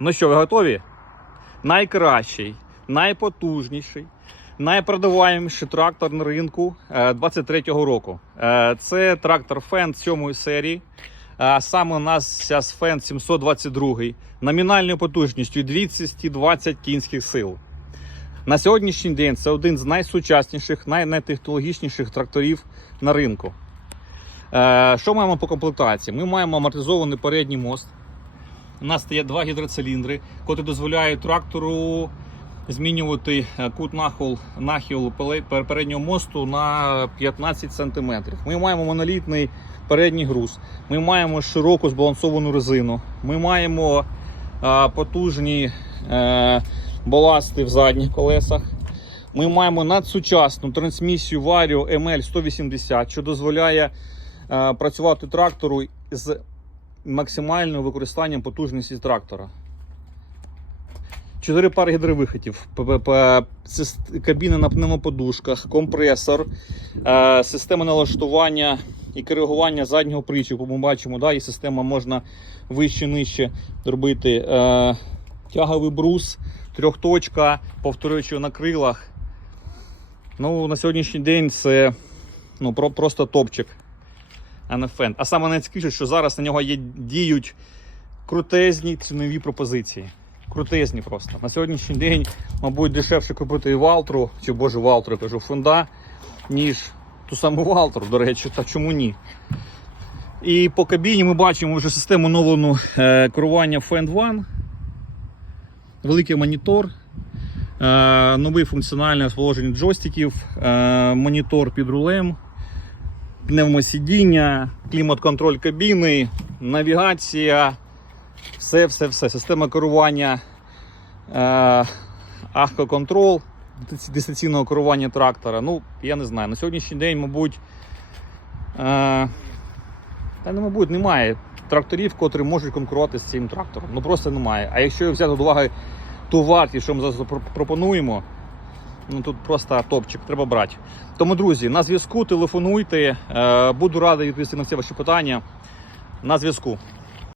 Ну що, ви готові? Найкращий, найпотужніший, найпродаваєміший трактор на ринку е, 23-го року. Е, Це трактор Фен 7 серії. Е, Саме у нас Фен 722 номінальною потужністю 220 кінських сил. На сьогоднішній день це один з найсучасніших, най- найтехнологічніших тракторів на ринку. Е, Що маємо по комплектації? Ми маємо амортизований передній мост. У нас є два гідроциліндри, які дозволяють трактору змінювати е, кут нахил, нахил переднього мосту на 15 см. Ми маємо монолітний передній груз. Ми маємо широку збалансовану резину. Ми маємо е, потужні е, баласти в задніх колесах. Ми маємо надсучасну трансмісію Vario ML 180, що дозволяє працювати трактору з максимальним використанням потужності трактора. Чотири пари сис- кабіна на пневмоподушках, компресор, е, система налаштування і коригування заднього причіпу. Ми бачимо, да, і система можна вище нижче робити. Е, тяговий брус, трьохточка, повторюючи на крилах. Ну, на сьогоднішній день це ну, про, просто топчик а. А саме найцікавіше, що зараз на нього є діють крутезні цінові пропозиції. Крутезні просто. На сьогоднішній день, мабуть, дешевше купити Валтру, чи боже Валтру, я кажу, фонда, ніж ту саму Валтру, до речі, та чому ні. І по кабіні ми бачимо вже систему оновлену е, керування Fan One. Великий монітор, е, новий функціональне розположення джойстиків, е, монітор під рулем, пневмосидіння, клімат-контроль кабіни, навігація, все, все, все. Система керування, е, ахкоконтрол, дистанційного керування трактора. Ну, я не знаю. На сьогоднішній день, мабуть, е, та не мабуть, немає тракторів, котрі можуть конкурувати з цим трактором. Ну просто немає. А якщо взяти до уваги ту вартість, що ми зараз пропонуємо, ну тут просто топчик, треба брати. Тому, друзі, на зв'язку телефонуйте. Е, Буду радий відповісти на всі ваші питання. На зв'язку.